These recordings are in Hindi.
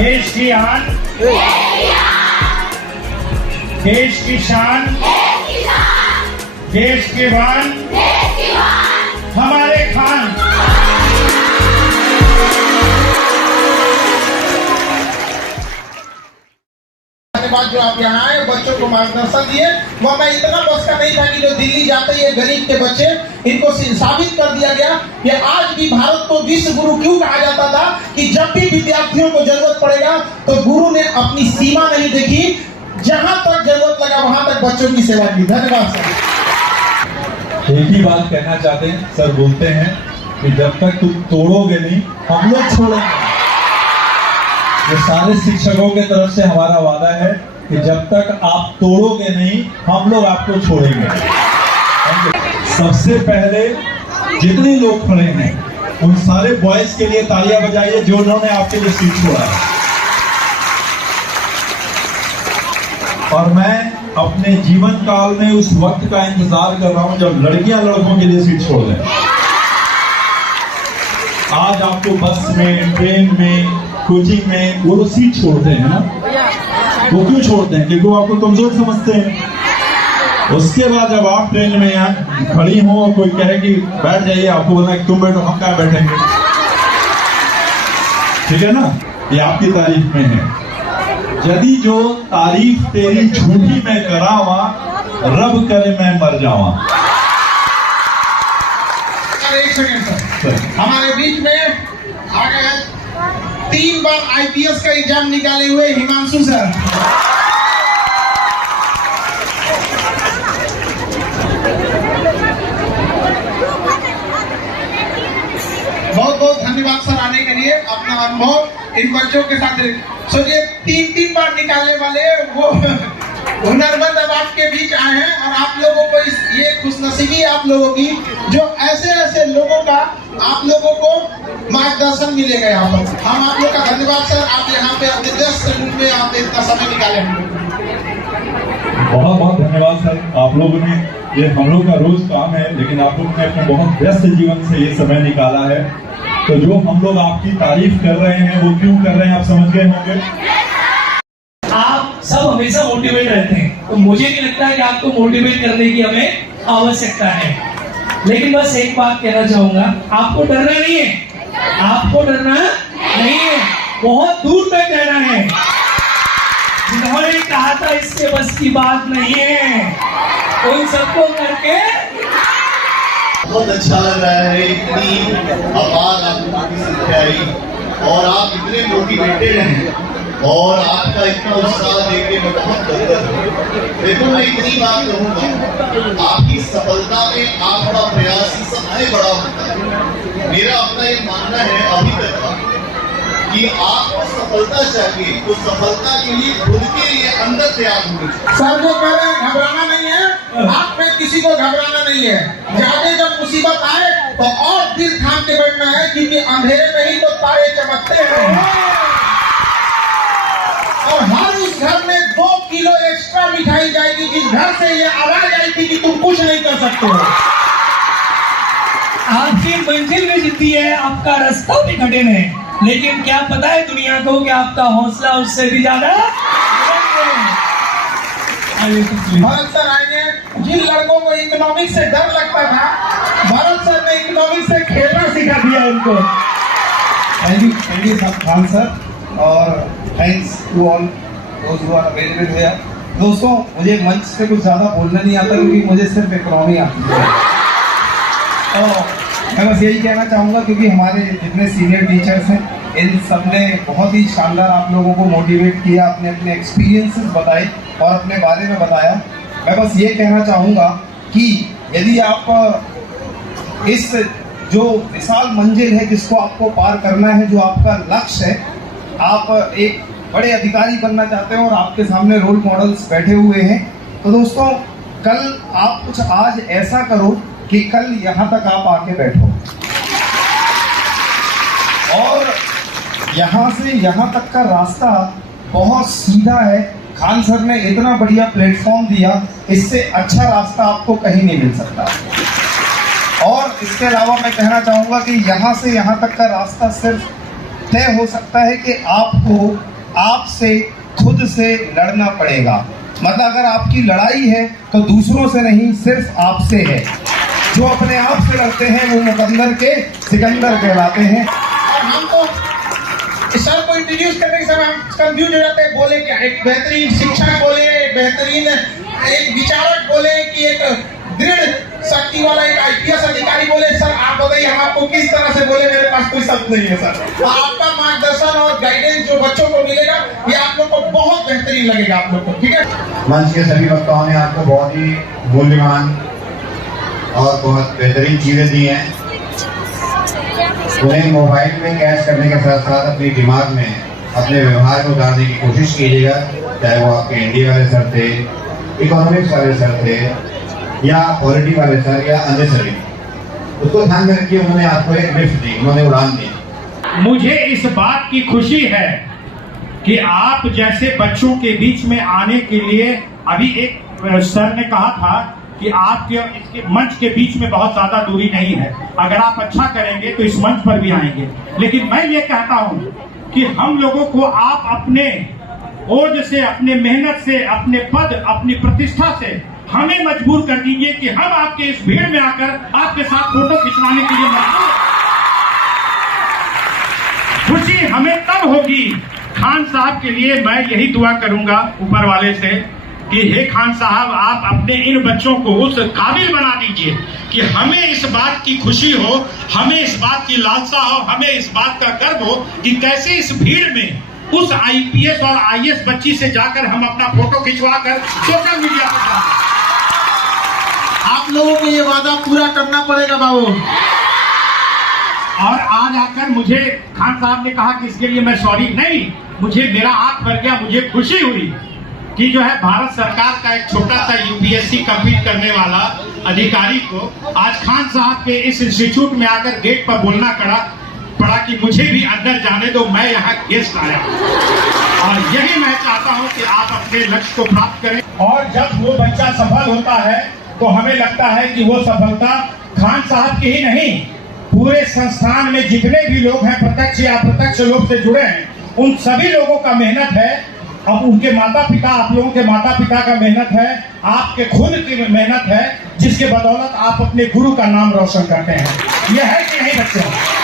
देश की आन, देश की शान, देश की बान, हमारे खान। बाद जो आप यहाँ आए बच्चों को मार्गदर्शन दिए, वह मैं इतना बस का नहीं था कि जो दिल्ली जाते ये गरीब के बच्चे, इनको साबित कर दिया गया कि आज भी भारत को विश्व गुरु क्यों कहा जाता था कि जब भी विद्यार्थियों को जरूरत पड़ेगा तो गुरु ने अपनी सीमा नहीं देखी, जहां तक जरूरत लगा वहां तक बच्चों की सेवा की। धन्यवाद सर। एक ही बात कहना चाहते हैं सर, बोलते हैं कि जब तक तुम तोड़ोगे नहीं हम लोग छोड़ेंगे। ये सारे शिक्षकों के तरफ से हमारा वादा है कि जब तक आप तोड़ोगे नहीं हम लोग आपको छोड़ेंगे। सबसे पहले जितने लोग खड़े हैं उन सारे बॉयज के लिए तालियां बजाइए जो उन्होंने आपके लिए सीट छोड़ा है। और मैं अपने जीवन काल में उस वक्त का इंतजार कर रहा हूं जब लड़कियां लड़कों के लिए सीट छोड़ दें। आज आपको बस में, ट्रेन में, कोचिंग में वो लोग सीट छोड़ते हैं ना। वो क्यों छोड़ते हैं? क्योंकि वो आपको कमजोर समझते हैं। उसके बाद जब आप ट्रेन में यहाँ खड़ी हो और कोई कहे कि बैठ जाइए, आपको बोला कि तुम बैठो, हम कहाँ बैठेंगे? ठीक है ना? ये आपकी तारीफ में है। यदि जो तारीफ तेरी झूठी मैं करावा, रब करे मैं मर जावा। एक सेकंड सर, हमारे बीच में आ गए 3 बार आईपीएस का एग्जाम निकाले हुए हिमांशु सर। बहुत बहुत धन्यवाद सर आने के लिए, अपना अनुभव इन बच्चों के साथ। सोचिए 3 बार निकालने वाले वो हुनरमंद अब आपके बीच आए हैं और आप लोगों को ये खुशनसीबी आप लोगों की जो ऐसे लोगों का आप लोगों को मार्गदर्शन मिलेगा यहाँ पर। हम आप लोग का धन्यवाद सर, आप यहाँ पे अपने व्यस्त रूप में आप इतना समय निकाले। बहुत बहुत धन्यवाद सर। आप लोगों ने, ये हम लोग का रोज काम है लेकिन आप लोगों ने अपने बहुत व्यस्त जीवन से ये समय निकाला है। तो जो हम लोग आपकी तारीफ कर रहे हैं वो क्यों कर रहे हैं आप समझ गए होंगे। आप सब हमेशा मोटिवेट रहते हैं, तो मुझे नहीं लगता है कि आपको मोटिवेट करने की हमें आवश्यकता है। लेकिन बस एक बात कहना चाहूंगा, आपको डरना नहीं है, आपको डरना नहीं है, बहुत दूर तक रहना है। जिन्होंने कहा था इसके बस की बात नहीं है, उन सबको करके बहुत अच्छा लग रहा है। इतनी अपार आपकी संख्या आई और आप इतने मोटिवेटेड हैं और आपका इतना उत्साह देख के मैं बहुत गर्व हूँ। देखो मैं इतनी बात कहूँगा, आपकी सफलता में आपका प्रयास ही सबसे बड़ा होता है। मेरा अपना ये मानना है अभी तक का कि आपको सफलता चाहिए तो सफलता के लिए खुद के लिए अंदर तैयार होनी चाहिए। सर जो कह रहे हैं घबराना नहीं है, आप में किसी को घबराना नहीं है। ज्यादा जब मुसीबत आए तो और दिल थाम के बैठना है, क्योंकि अंधेरे में ही तो तारे चमकते हैं। और हर उस घर में 2 किलो एक्स्ट्रा मिठाई जाएगी जिस घर से ये आवाज आई थी कि तुम कुछ नहीं कर सकते हो। आपकी मंजिल में जीती है, आपका रास्ता भी कठिन है, लेकिन क्या पता है दुनिया को कि आपका हौसला उससे भी ज्यादा। भरत सर आएंगे। जिन लड़कों को इकोनॉमिक्स से डर लगता था, भरत सर ने इकोनॉमिक्स से खेलना सिखा दिया उनको। थैंक यू खान सर और थैंक्स टू ऑल दोस्त हु आर अवेलेबल हियर। दोस्तों मुझे मंच से कुछ ज़्यादा बोलना नहीं आता क्योंकि मुझे सिर्फ इकोनॉमी आती है। तो मैं बस यही कहना चाहूँगा क्योंकि हमारे जितने सीनियर टीचर्स हैं इन सब ने बहुत ही शानदार आप लोगों को मोटिवेट किया, अपने अपने एक्सपीरियंसेस बताए और अपने बारे में बताया। मैं बस ये कहना चाहूँगा कि यदि आप इस जो विशाल मंजिल है जिसको आपको पार करना है, जो आपका लक्ष्य है, आप एक बड़े अधिकारी बनना चाहते हैं और आपके सामने रोल मॉडल्स बैठे हुए हैं, तो दोस्तों कल आप कुछ आज ऐसा करो कि कल यहाँ तक आप आके बैठो और यहाँ से यहाँ तक का रास्ता बहुत सीधा है। खान सर ने इतना बढ़िया प्लेटफॉर्म दिया, इससे अच्छा रास्ता आपको कहीं नहीं मिल सकता। और इसके अलावा मैं कहना चाहूँगा कि यहाँ से यहाँ तक का रास्ता सिर्फ तय हो सकता है कि आपको आपसे खुद से लड़ना पड़ेगा। मतलब अगर आपकी लड़ाई है तो दूसरों से नहीं, सिर्फ आपसे है। जो अपने आप से लड़ते हैं वो मुकद्दर के सिकंदर कहलाते हैं। और हम तो सर को इंट्रोड्यूस करने के समय हम कंफ्यूज हो जाते हैं, बोले क्या, एक बेहतरीन शिक्षक बोले, एक बेहतरीन एक विचारक बोले कि एक दृढ़ शक्ति वाला एक IPS अधिकारी बोले। सर आप बताइए हम आपको किस तरह से बोले, मेरे पास कोई शब्द नहीं है सर। आपका मार्गदर्शन और गाइडेंस जो बच्चों को मिलेगा ये आप लोग को बहुत बेहतरीन लगेगा आप लोग को, ठीक है। मंच के सभी वक्ताओं ने आपको बहुत ही मूल्यवान और बहुत बेहतरीन चीजें दी हैं। उन्हें मोबाइल में कैच करने के साथ साथ अपने दिमाग में अपने व्यवहार को उतारने की कोशिश कीजिएगा, चाहे वो आपके इंडिया वाले सर थे, इकोनॉमिक्स वाले सर थे, या पॉलिटी वाले सर, या अन्य सर। उसको ध्यान में रखिए, उन्होंने आपको एक लिफ्ट दी, उन्होंने उड़ान दी। मुझे इस बात की खुशी है कि आप जैसे बच्चों के बीच में आने के लिए, अभी एक सर ने कहा था कि आपके इसके मंच के बीच में बहुत ज्यादा दूरी नहीं है, अगर आप अच्छा करेंगे तो इस मंच पर भी आएंगे। लेकिन मैं ये कहता हूं कि हम लोगों को आप अपने ओज से, अपने मेहनत से, अपने पद, अपनी प्रतिष्ठा से हमें मजबूर कर दीजिए कि हम आपके इस भीड़ में आकर आपके साथ फोटो खिंचवाने के लिए मजबूर। खुशी हमें तब होगी, खान साहब के लिए मैं यही दुआ करूंगा ऊपर वाले से कि हे खान साहब, आप अपने इन बच्चों को उस काबिल बना दीजिए कि हमें इस बात की खुशी हो, हमें इस बात की लालसा हो, हमें इस बात का गर्व हो कि कैसे इस भीड़ में उस IPS और IAS बच्ची से जाकर हम अपना फोटो खिंचवा कर सोशल मीडिया पर डालें। आप लोगों को ये वादा पूरा करना पड़ेगा बाबू। और आज आकर मुझे खान साहब ने कहा कि इसके लिए मैं सॉरी नहीं, मुझे मेरा हाथ भर गया, मुझे खुशी हुई कि जो है भारत सरकार का एक छोटा सा UPSC कंप्लीट करने वाला अधिकारी को आज खान साहब के इस इंस्टीट्यूट में आकर गेट पर बोलना पड़ा कि मुझे भी अंदर जाने दो, मैं यहाँ गेस्ट आया। और यही मैं चाहता हूँ कि आप अपने लक्ष्य को प्राप्त करें। और जब वो बच्चा सफल होता है तो हमें लगता है कि वो सफलता खान साहब की ही नहीं, पूरे संस्थान में जितने भी लोग हैं, प्रत्यक्ष या अप्रत्यक्ष लोग से जुड़े हैं, उन सभी लोगों का मेहनत है। अब उनके माता पिता, आप लोगों के माता पिता का मेहनत है, आपके खुद की मेहनत है, जिसके बदौलत आप अपने गुरु का नाम रोशन करते हैं। यह है कि नहीं बच्चों?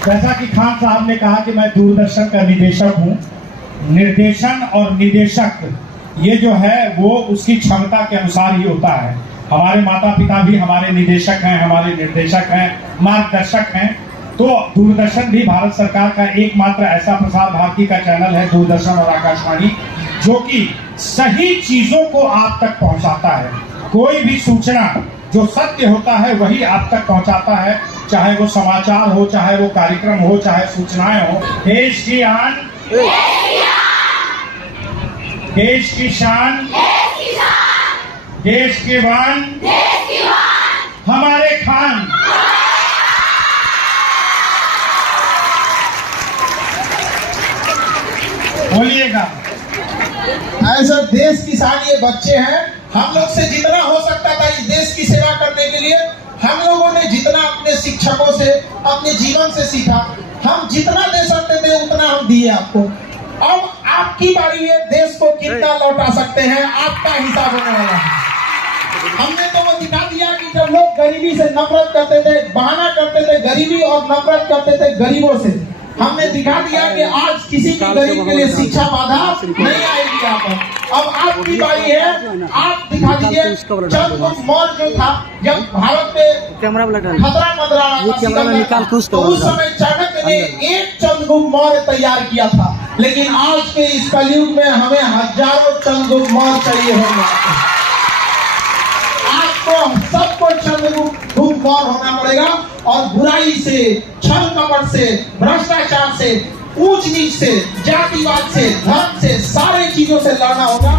जैसा कि खान साहब ने कहा कि मैं दूरदर्शन का निदेशक हूं। निर्देशन और निदेशक ये जो है वो उसकी क्षमता के अनुसार ही होता है। हमारे माता पिता भी हमारे निदेशक हैं, हमारे निर्देशक हैं, मार्गदर्शक हैं। तो दूरदर्शन भी भारत सरकार का एकमात्र ऐसा प्रसार भारती का चैनल है, दूरदर्शन और आकाशवाणी, जो कि सही चीजों को आप तक पहुंचाता है। कोई भी सूचना जो सत्य होता है वही आप तक पहुंचाता है, चाहे वो समाचार हो, चाहे वो कार्यक्रम हो, चाहे सूचनाएं हो। देश की आन, देश की शान, देश की वान, हमारे खान। बोलिएगा। ऐसा देश की शान ये बच्चे हैं। हम लोग से जितना हो सकता था इस देश की सेवा करने के लिए, हम लोगों ने जितना अपने शिक्षकों से, अपने जीवन से सीखा, हम जितना दे सकते थे उतना हम दिए आपको। अब आपकी बारी है, देश को कितना लौटा सकते हैं, आपका हिसाब होने वाला है। हमने तो वो दिखा दिया कि जब लोग गरीबी से नफरत करते थे, बहाना करते थे गरीबी और नफरत करते थे गरीबों से, हमने दिखा दिया कि आज किसी भी गरीब के लिए शिक्षा बाधा नहीं आएगी यहाँ पर। अब आपकी बारी है, आप दिखा दीजिए। चंद्रगुप्त मौर्य जो था, जब भारत पे खतरा मंडरा रहा था, तो उस समय चाणक्य ने एक चंद्रगुप्त मौर्य तैयार किया था। लेकिन आज के इस कलयुग में हमें हजारों चंद्रगुप्त मौर्य चाहिए होंगे। आपको सबको चंद्रगुप्त मौर्य होना पड़ेगा और बुराई से, छल कपट से, भ्रष्टाचार से, ऊंच नीच से, जातिवाद से, धर्म से, सारे चीजों से लड़ना होगा।